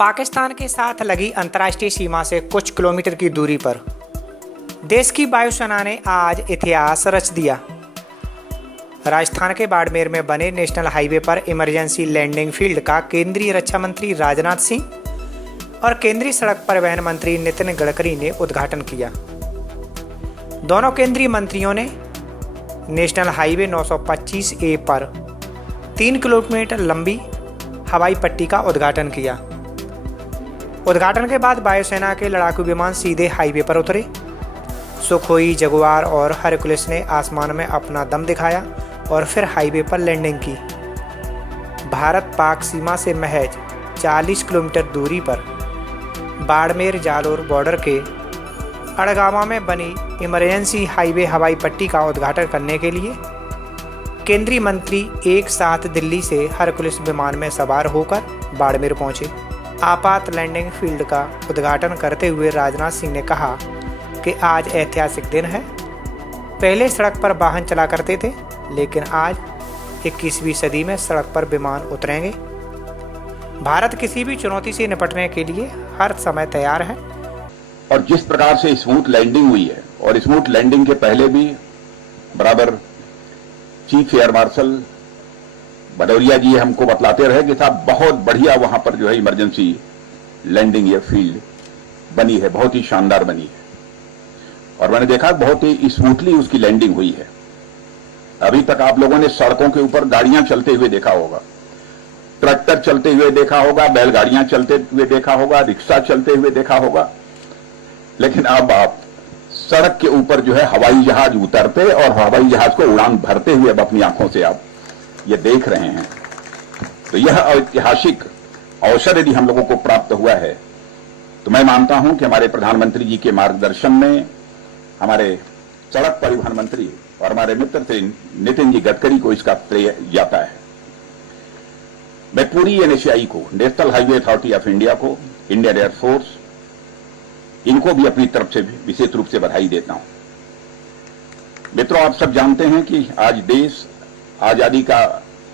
पाकिस्तान के साथ लगी अंतर्राष्ट्रीय सीमा से कुछ किलोमीटर की दूरी पर देश की वायुसेना ने आज इतिहास रच दिया। राजस्थान के बाड़मेर में बने नेशनल हाईवे पर इमरजेंसी लैंडिंग फील्ड का केंद्रीय रक्षा मंत्री राजनाथ सिंह और केंद्रीय सड़क परिवहन मंत्री नितिन गडकरी ने उद्घाटन किया। दोनों केंद्रीय मंत्रियों ने नेशनल हाईवे 925A पर 3 किलोमीटर लंबी हवाई पट्टी का उद्घाटन किया। उद्घाटन के बाद वायुसेना के लड़ाकू विमान सीधे हाईवे पर उतरे। सुखोई, जगुआर और हरकुलिस ने आसमान में अपना दम दिखाया और फिर हाईवे पर लैंडिंग की। भारत पाक सीमा से महज 40 किलोमीटर दूरी पर बाड़मेर जालोर बॉर्डर के अड़गावा में बनी इमरजेंसी हाईवे हवाई पट्टी का उद्घाटन करने के लिए केंद्रीय मंत्री एक साथ दिल्ली से हरकुलिस विमान में सवार होकर बाड़मेर पहुंचे। आपात लैंडिंग फील्ड का उद्घाटन करते हुए राजनाथ सिंह ने कहा कि आज ऐतिहासिक दिन है। पहले सड़क पर वाहन चला करते थे, लेकिन आज 21वीं सदी में सड़क पर विमान उतरेंगे। भारत किसी भी चुनौती से निपटने के लिए हर समय तैयार है। और जिस प्रकार से स्मूथ लैंडिंग हुई है, और स्मूथ लैंडिंग के पहले भी बराबर चीफ एयर मार्शल भदौरिया जी हमको बतलाते रहे कि साहब बहुत बढ़िया वहां पर जो है इमरजेंसी लैंडिंग या फील्ड बनी है, बहुत ही शानदार बनी है। और मैंने देखा बहुत ही स्मूथली उसकी लैंडिंग हुई है। अभी तक आप लोगों ने सड़कों के ऊपर गाड़ियां चलते हुए देखा होगा, ट्रैक्टर चलते हुए देखा होगा, बैलगाड़ियां चलते हुए देखा होगा, रिक्शा चलते हुए देखा होगा, लेकिन अब आप सड़क के ऊपर जो है हवाई जहाज उतरते और हवाई जहाज को उड़ान भरते हुए अब अपनी आंखों से आप ये देख रहे हैं। तो यह ऐतिहासिक अवसर यदि हम लोगों को प्राप्त हुआ है, तो मैं मानता हूं कि हमारे प्रधानमंत्री जी के मार्गदर्शन में हमारे सड़क परिवहन मंत्री और हमारे मित्र श्री नितिन जी गडकरी को इसका श्रेय जाता है। मैं पूरी एनएचएआई को, national highway authority of India को, इंडियन एयरफोर्स, इनको भी अपनी तरफ से विशेष रूप से बधाई देता हूं। मित्रों, आप सब जानते हैं कि आज देश आजादी का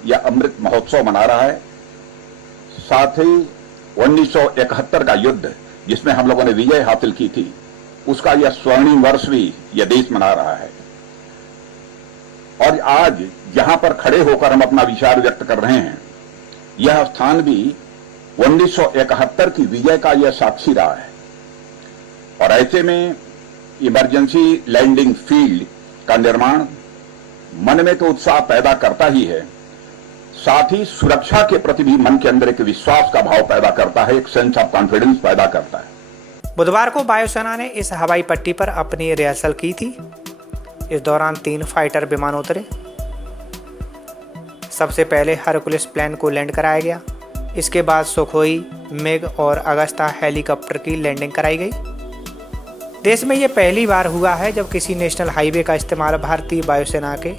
यह अमृत महोत्सव मना रहा है। साथ ही 1971 का युद्ध जिसमें हम लोगों ने विजय हासिल की थी, उसका यह स्वर्णिम वर्ष भी यह देश मना रहा है। और आज जहां पर खड़े होकर हम अपना विचार व्यक्त कर रहे हैं, यह स्थान भी 1971 की विजय का यह साक्षी रहा है। और ऐसे में इमरजेंसी लैंडिंग फील्ड का निर्माण मन में तो उत्साह पैदा करता ही है, साथ ही सुरक्षा के प्रति भी मन के अंदर एक विश्वास का भाव पैदा करता है, एक सेंस ऑफ कॉन्फिडेंस पैदा करता है। बुधवार को वायुसेना ने इस हवाई पट्टी पर अपनी रिहर्सल की थी। इस दौरान 3 फाइटर विमान उतरे। सबसे पहले हरकुलिस प्लेन को लैंड कराया गया। इसके बाद सुखोई, मिग और अगस्ता हेलीकॉप्टर की लैंडिंग कराई गई। देश में यह पहली बार हुआ है जब किसी नेशनल हाईवे का इस्तेमाल भारतीय वायुसेना के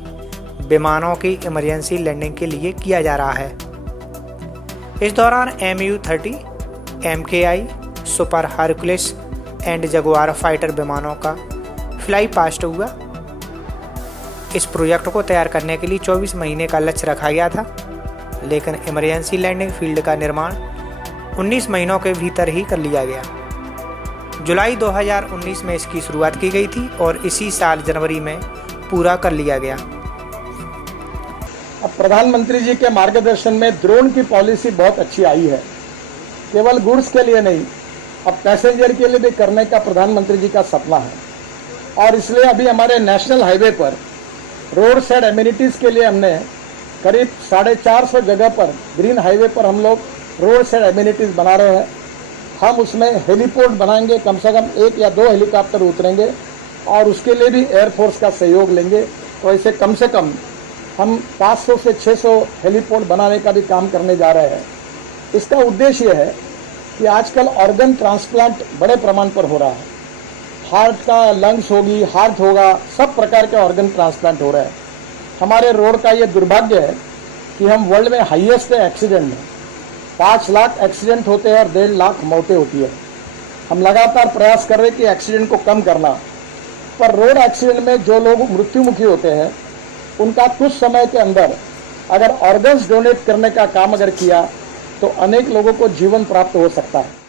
विमानों की इमरजेंसी लैंडिंग के लिए किया जा रहा है। इस दौरान MU-30, MKI, super Hercules and Jaguar fighter विमानों का फ्लाई पास्ट हुआ। इस प्रोजेक्ट को तैयार करने के लिए 24 महीने का लक्ष्य रखा गया था, लेकिन इमरजेंसी लैंडिंग फील्ड का निर्माण 19 महीनों के भीतर ही कर लिया गया। जुलाई 2019 में इसकी शुरुआत की गई थी और इसी साल जनवरी में पूरा कर लिया गया। अब प्रधानमंत्री जी के मार्गदर्शन में ड्रोन की पॉलिसी बहुत अच्छी आई है। केवल गुड्स के लिए नहीं, अब पैसेंजर के लिए भी करने का प्रधानमंत्री जी का सपना है। और इसलिए अभी हमारे नेशनल हाईवे पर रोड साइड एमिनिटीज के लिए हमने करीब 450 जगह पर ग्रीन हाईवे पर हम लोग रोड साइड एमिनिटीज बना रहे हैं। हम उसमें हेलीपोर्ट बनाएंगे, कम से कम 1 या 2 हेलीकॉप्टर उतरेंगे और उसके लिए भी एयरफोर्स का सहयोग लेंगे। तो ऐसे कम से कम हम 500 से 600 हेलीपोर्ट बनाने का भी काम करने जा रहे हैं। इसका उद्देश्य यह है कि आजकल ऑर्गन ट्रांसप्लांट बड़े प्रमाण पर हो रहा है। हार्ट का, लंग्स होगी, हार्ट होगा, सब प्रकार के ऑर्गन ट्रांसप्लांट हो रहे हैं। हमारे रोड का ये दुर्भाग्य है कि हम वर्ल्ड में हाईएस्ट एक्सीडेंट में 5 लाख एक्सीडेंट होते हैं और 1.5 लाख मौतें होती है। हम लगातार प्रयास कर रहे हैं कि एक्सीडेंट को कम करना, पर रोड एक्सीडेंट में जो लोग मृत्युमुखी होते हैं उनका कुछ समय के अंदर अगर ऑर्गन्स डोनेट करने का काम अगर किया तो अनेक लोगों को जीवन प्राप्त हो सकता है।